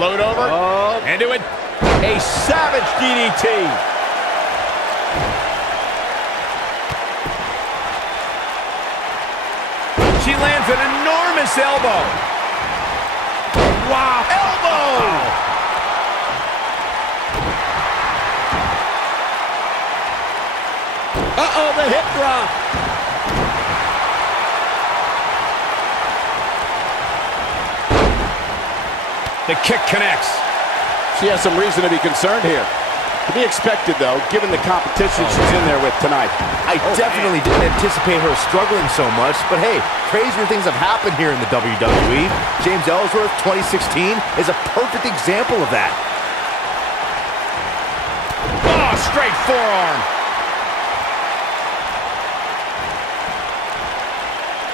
Float over, and do it. A savage DDT. She lands an enormous elbow. Wow, elbow! Uh-oh, the hip drop. The kick connects. She has some reason to be concerned here. To be expected, though, given the competition she's in there with tonight. I definitely didn't anticipate her struggling so much, but hey, crazier things have happened here in the WWE. James Ellsworth, 2016, is a perfect example of that. Oh, straight forearm.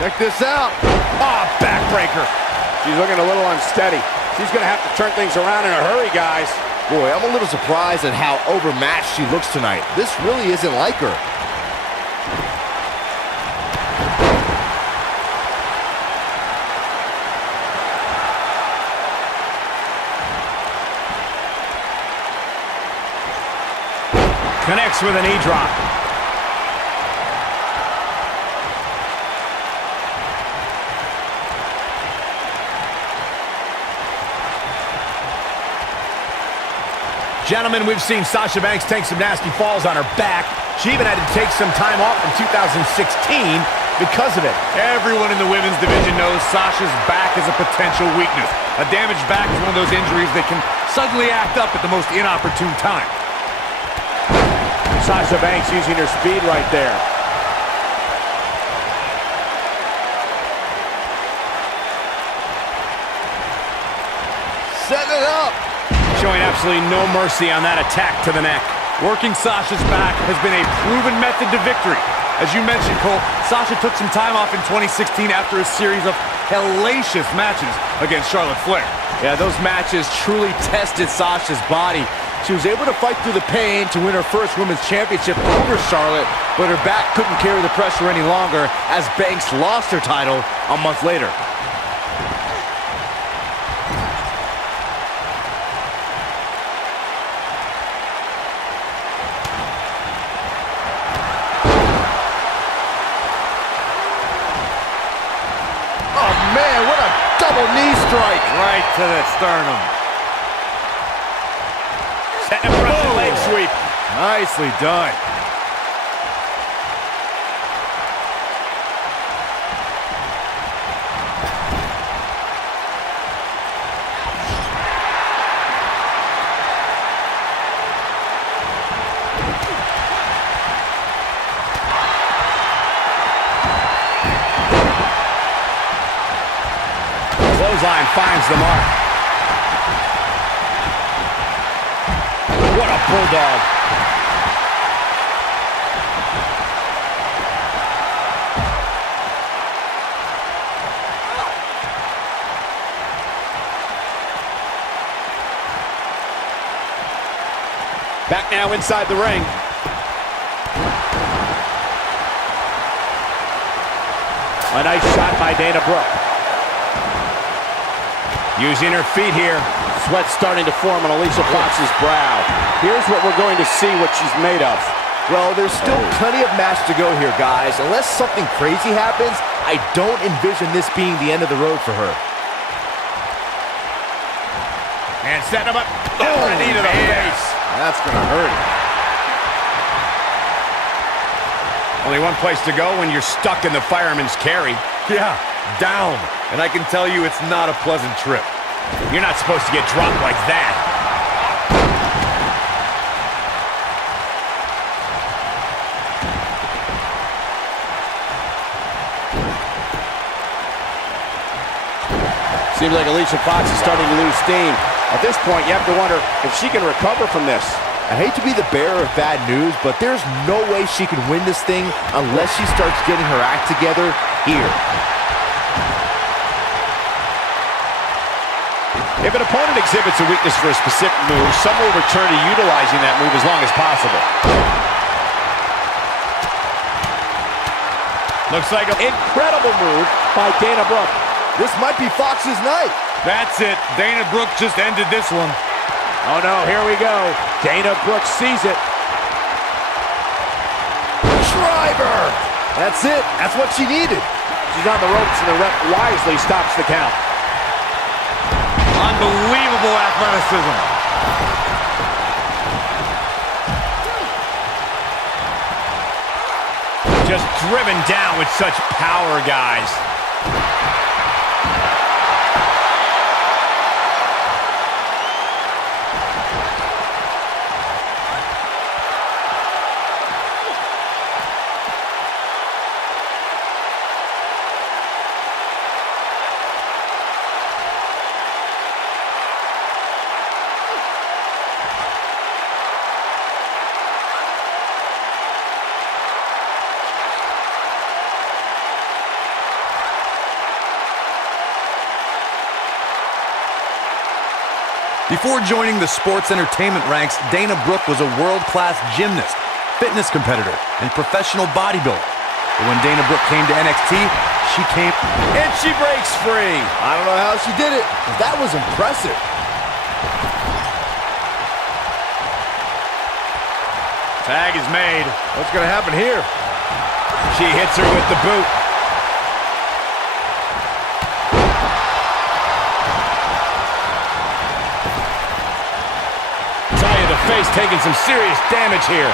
Check this out. Oh, backbreaker. She's looking a little unsteady. She's going to have to turn things around in a hurry, guys. Boy, I'm a little surprised at how overmatched she looks tonight. This really isn't like her. Connects with a knee drop. Gentlemen, we've seen Sasha Banks take some nasty falls on her back. She even had to take some time off from 2016 because of it. Everyone in the women's division knows Sasha's back is a potential weakness. A damaged back is one of those injuries that can suddenly act up at the most inopportune time. Sasha Banks using her speed right there. Setting it up. Showing absolutely no mercy on that attack to the neck. Working Sasha's back has been a proven method to victory. As you mentioned, Cole, Sasha took some time off in 2016 after a series of hellacious matches against Charlotte Flair. Yeah, those matches truly tested Sasha's body. She was able to fight through the pain to win her first women's championship over Charlotte, but her back couldn't carry the pressure any longer as Banks lost her title a month later. Man, what a double knee strike. Right to the sternum. Setting up front leg sweep. Nicely done. Clothesline finds the mark. What a bulldog. Back now inside the ring. A nice shot by Dana Brooke. Using her feet here. Sweat starting to form on Alicia Fox's brow. Here's what we're going to see what she's made of. Well, there's still plenty of match to go here, guys. Unless something crazy happens, I don't envision this being the end of the road for her. And setting him up. Oh, a knee to the face. That's going to hurt. Only one place to go when you're stuck in the fireman's carry. Yeah, down. And I can tell you it's not a pleasant trip. You're not supposed to get dropped like that. Seems like Alicia Fox is starting to lose steam. At this point, you have to wonder if she can recover from this. I hate to be the bearer of bad news, but there's no way she can win this thing unless she starts getting her act together here. If an opponent exhibits a weakness for a specific move, some will return to utilizing that move as long as possible. Looks like an incredible move by Dana Brooke. This might be Fox's night. That's it. Dana Brooke just ended this one. Oh no, here we go. Dana Brooke sees it. Driver! That's it. That's what she needed. She's on the ropes and the ref wisely stops the count. Unbelievable athleticism. Just driven down with such power, guys. Before joining the sports entertainment ranks, Dana Brooke was a world-class gymnast, fitness competitor, and professional bodybuilder. But when Dana Brooke came to NXT, she came... And she breaks free. I don't know how she did it, but that was impressive. Tag is made. What's going to happen here? She hits her with the boot. Face taking some serious damage here.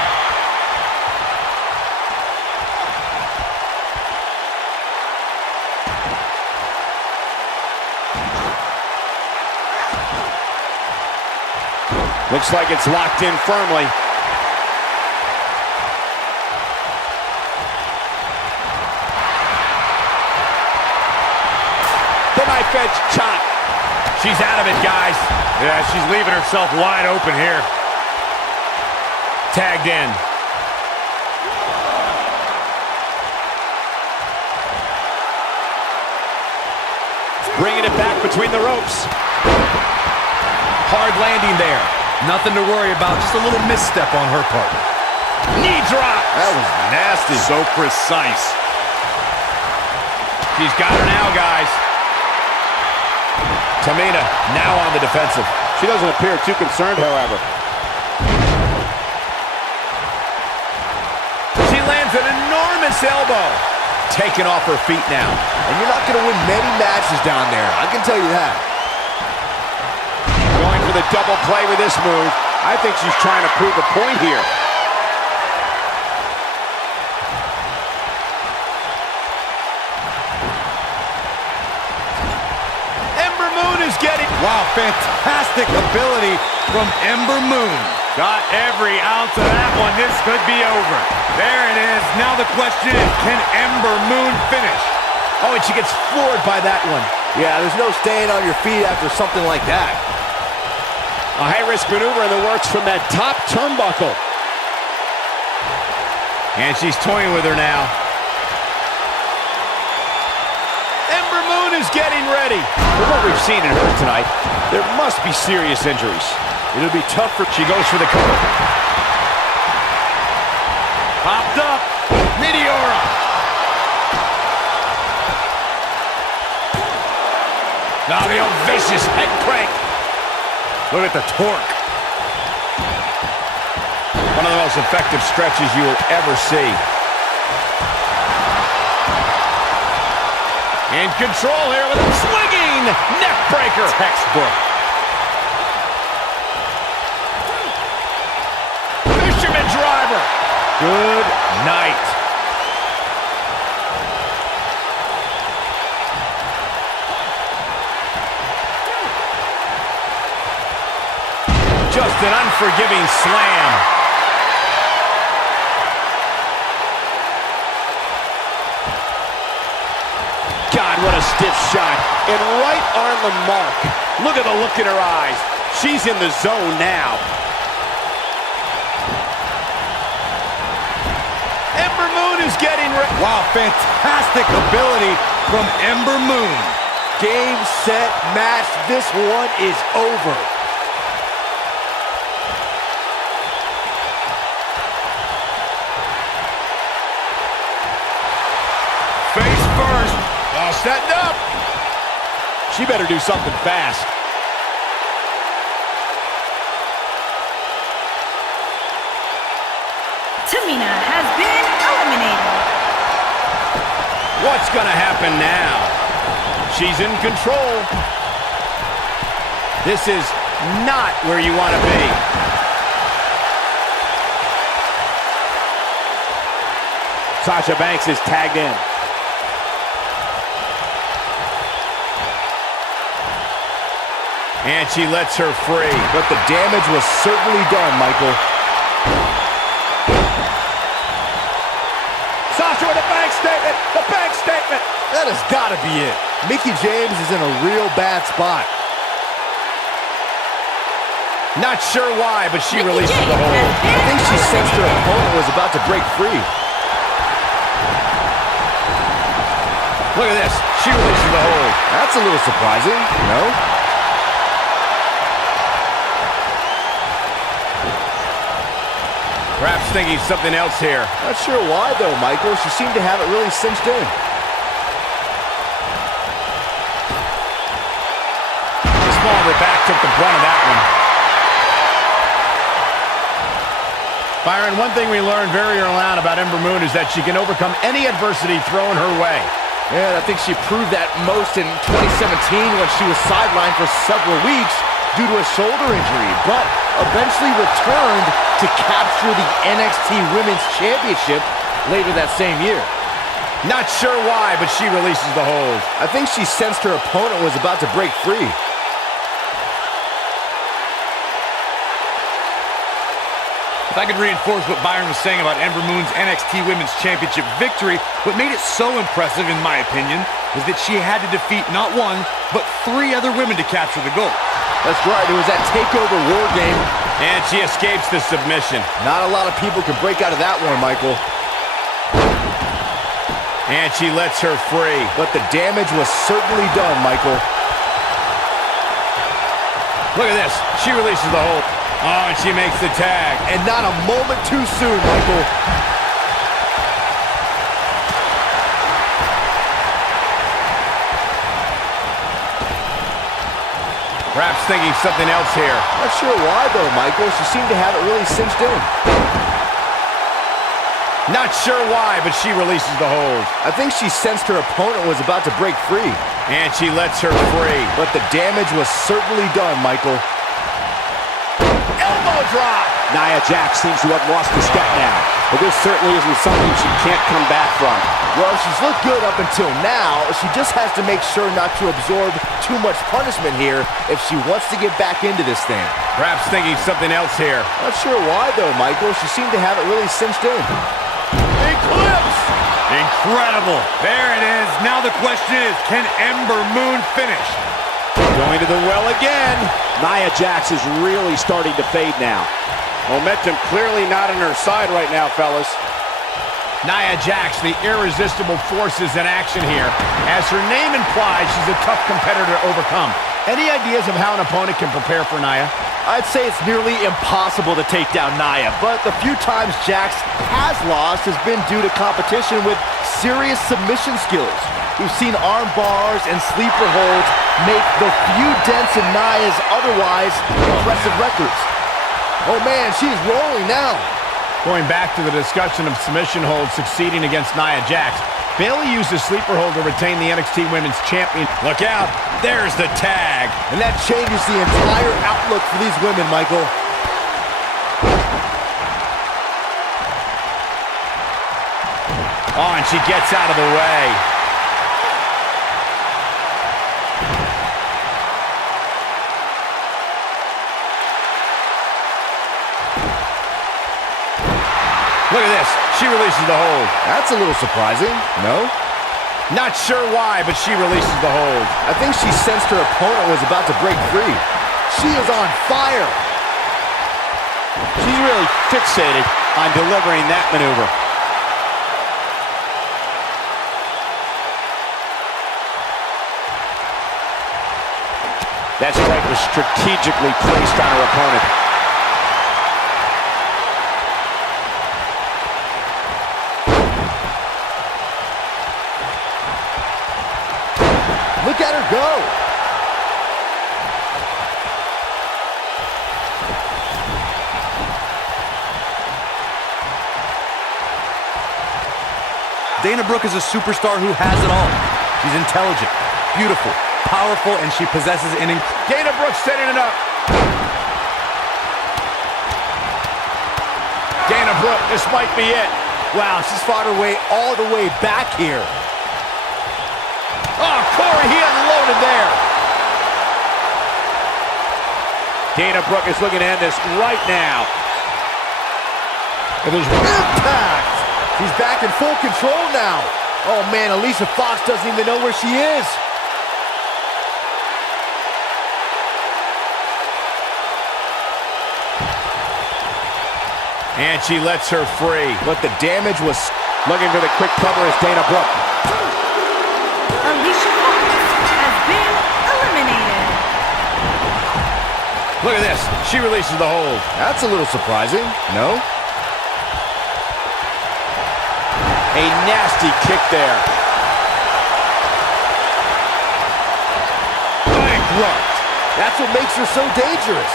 Looks like it's locked in firmly. The knife edge chop. She's out of it, guys. Yeah, she's leaving herself wide open here. Tagged in. Bringing it back between the ropes. Hard landing there. Nothing to worry about, just a little misstep on her part. Knee drop. That was nasty. So precise. She's got her now, guys. Tamina now on the defensive. She doesn't appear too concerned, however. Lands an enormous elbow. Taken off her feet now. And you're not going to win many matches down there, I can tell you that. Going for the double play with this move. I think she's trying to prove a point here. Ember Moon is getting... Wow, fantastic ability from Ember Moon. Got every ounce of that one. This could be over. There it is. Now the question is, can Ember Moon finish? Oh, and she gets floored by that one. Yeah, there's no staying on your feet after something like that. A high-risk maneuver in the works from that top turnbuckle. And she's toying with her now. Ember Moon is getting ready. For what we've seen in her tonight, there must be serious injuries. It'll be tough for... She goes for the cover. Popped up. Meteora. Now the old vicious head crank. Look at the torque. One of the most effective stretches you will ever see. In control here with a swinging neck breaker. Textbook. Fisherman driver. Good night. Just an unforgiving slam. God, what a stiff shot. And right on the mark. Look at the look in her eyes. She's in the zone now. Ember Moon is getting ready. Wow, fantastic ability from Ember Moon. Game, set, match. This one is over. Face first. All setting up. She better do something fast. Tamina has been eliminated. What's gonna happen now? She's in control. This is not where you want to be. Sasha Banks is tagged in. And she lets her free. But the damage was certainly done, Michael. Sasha with a bank statement. The bank statement. That has got to be it. Mickie James is in a real bad spot. Not sure why, but she Mickie releases James the hold. has been I think she sensed her opponent was about to break free. Look at this. She releases the hold. That's a little surprising, no? Perhaps thinking something else here. Not sure why, though, Michael. She seemed to have it really cinched in. The small of her back took the brunt of that one. Byron, one thing we learned very early on about Ember Moon is that she can overcome any adversity thrown her way. Yeah, I think she proved that most in 2017 when she was sidelined for several weeks due to a shoulder injury, but eventually returned to capture the NXT Women's Championship later that same year. Not sure why, but she releases the hold. I think she sensed her opponent was about to break free. If I could reinforce what Byron was saying about Ember Moon's NXT Women's Championship victory, what made it so impressive, in my opinion, is that she had to defeat not one, but 3 other women to capture the gold. That's right, it was that TakeOver War game. And she escapes the submission. Not a lot of people can break out of that one, Michael. And she lets her free. But the damage was certainly done, Michael. Look at this. She releases the hold. Oh, and she makes the tag. And not a moment too soon, Michael. Perhaps thinking something else here. Not sure why, though, Michael. She seemed to have it really cinched in. Not sure why, but she releases the hold. I think she sensed her opponent was about to break free. And she lets her free. But the damage was certainly done, Michael. Elbow drop! Nia Jax seems to have lost a step now. But this certainly isn't something she can't come back from. Well, she's looked good up until now. She just has to make sure not to absorb too much punishment here if she wants to get back into this thing. Perhaps thinking something else here. Not sure why, though, Michael. She seemed to have it really cinched in. Eclipse! Incredible. There it is. Now the question is, can Ember Moon finish? Going to the well again. Nia Jax is really starting to fade now. Momentum clearly not on her side right now, fellas. Nia Jax, the irresistible force is in action here. As her name implies, she's a tough competitor to overcome. Any ideas of how an opponent can prepare for Nia? I'd say it's nearly impossible to take down Nia, but the few times Jax has lost has been due to competition with serious submission skills. We've seen arm bars and sleeper holds make the few dents in Nia's otherwise impressive records. Oh man, she's rolling now. Going back to the discussion of submission holds succeeding against Nia Jax, Bayley used a sleeper hold to retain the NXT Women's Champion. Look out, there's the tag. And that changes the entire outlook for these women, Michael. Oh, and she gets out of the way. Look at this. She releases the hold. That's a little surprising, no? Not sure why, but she releases the hold. I think she sensed her opponent was about to break free. She is on fire. She's really fixated on delivering that maneuver. That strike was strategically placed on her opponent. Look at her go. Dana Brooke is a superstar who has it all. She's intelligent, beautiful, powerful, and she possesses an Dana Brooke setting it up. Dana Brooke, this might be it. Wow, she's fought her way all the way back here. Oh, Corey, he unloaded there. Dana Brooke is looking to end this right now. There's Impact! She's back in full control now. Oh man, Alicia Fox doesn't even know where she is. And she lets her free. But the damage was... Looking for the quick cover is Dana Brooke. Alicia Fox has been eliminated. Look at this. She releases the hold. That's a little surprising, no? A nasty kick there. Bankrupt. That's what makes her so dangerous.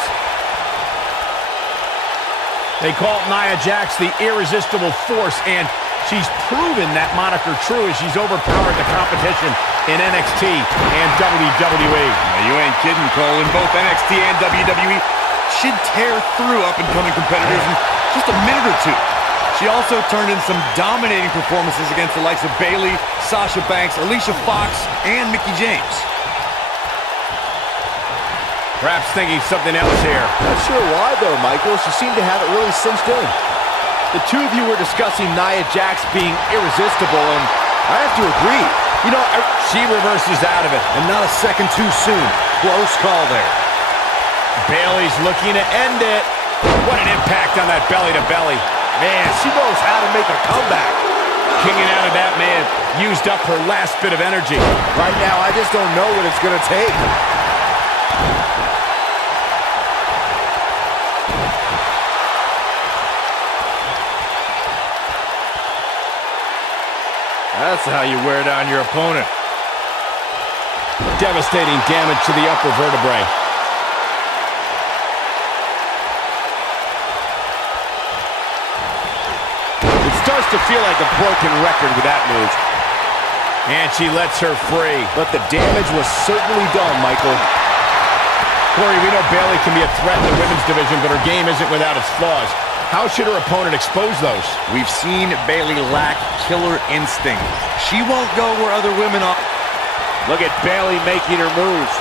They call Nia Jax the irresistible force, and she's proven that moniker true as she's overpowered the competition in NXT and WWE. Now, you ain't kidding, Cole. In both NXT and WWE, she'd tear through up-and-coming competitors in just a minute or two. She also turned in some dominating performances against the likes of Bayley, Sasha Banks, Alicia Fox, and Mickie James. Perhaps thinking something else here. Not sure why, though, Michael. She seemed to have it really cinched in. The two of you were discussing Nia Jax being irresistible, and I have to agree. You know, She reverses out of it. And not a second too soon. Close call there. Bayley's looking to end it. What an impact on that belly-to-belly. man, she knows how to make a comeback. Kicking out of that man used up her last bit of energy. Right now, I just don't know what it's going to take. That's how you wear down your opponent. Devastating damage to the upper vertebrae. It starts to feel like a broken record with that move. And she lets her free. But the damage was certainly done, Michael. Corey, we know Bayley can be a threat in the women's division, but her game isn't without its flaws. How should her opponent expose those? We've seen Bayley lack killer instinct. She won't go where other women are. Look at Bayley making her moves.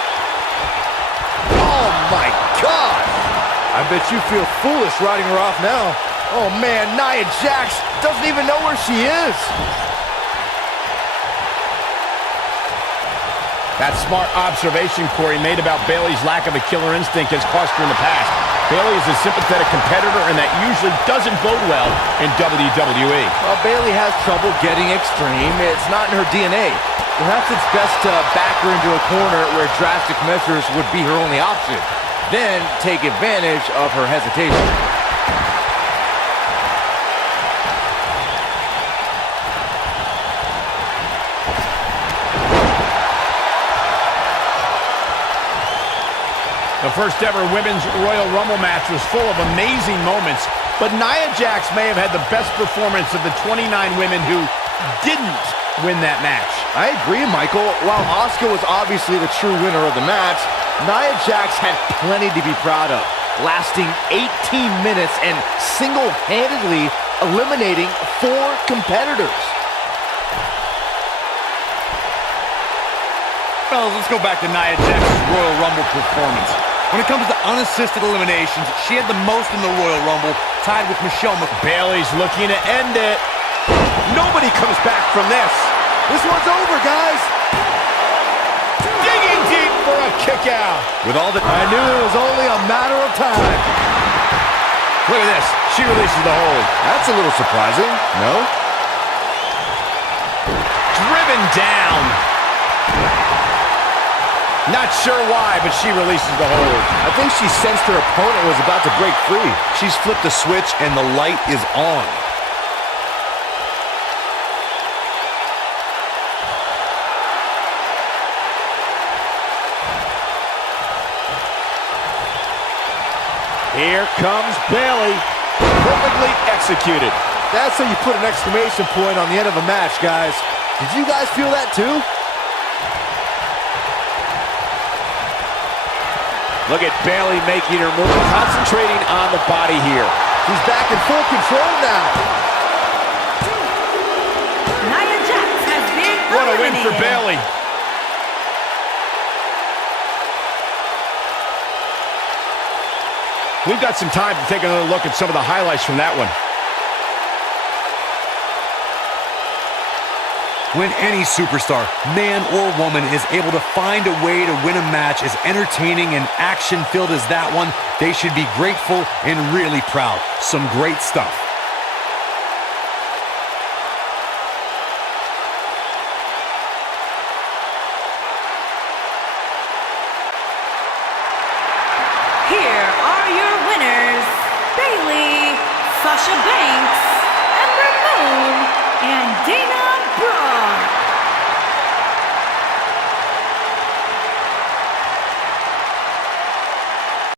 Oh, my God! I bet you feel foolish riding her off now. Oh, man, Nia Jax doesn't even know where she is. That smart observation Corey made about Bayley's lack of a killer instinct has cost her in the past. Bayley is a sympathetic competitor, and that usually doesn't bode well in WWE. Well, Bayley has trouble getting extreme. It's not in her DNA. Perhaps it's best to back her into a corner where drastic measures would be her only option. Then take advantage of her hesitation. The first ever Women's Royal Rumble match was full of amazing moments, but Nia Jax may have had the best performance of the 29 women who didn't win that match. I agree, Michael. While Asuka was obviously the true winner of the match, Nia Jax had plenty to be proud of, lasting 18 minutes and single-handedly eliminating 4 competitors. Fellas, let's go back to Nia Jax's Royal Rumble performance. When it comes to unassisted eliminations, she had the most in the Royal Rumble, tied with Michelle McCool. Bayley's looking to end it. Nobody comes back from this. This one's over, guys. Digging deep for a kick out. With all the... I knew it was only a matter of time. Look at this. She releases the hold. That's a little surprising, no? Driven down. Not sure why, but she releases the hold. I think she sensed her opponent was about to break free. She's flipped the switch and the light is on. Here comes Bayley. Perfectly executed. That's how you put an exclamation point on the end of a match, guys. Did you guys feel that too? Look at Bayley making her move, concentrating on the body here. She's back in full control now. Nia Jax has been What a win for eliminated. Bayley. We've got some time to take another look at some of the highlights from that one. When any superstar, man or woman, is able to find a way to win a match as entertaining and action-filled as that one, they should be grateful and really proud. Some great stuff. Here are your winners, Bayley Sasha Banks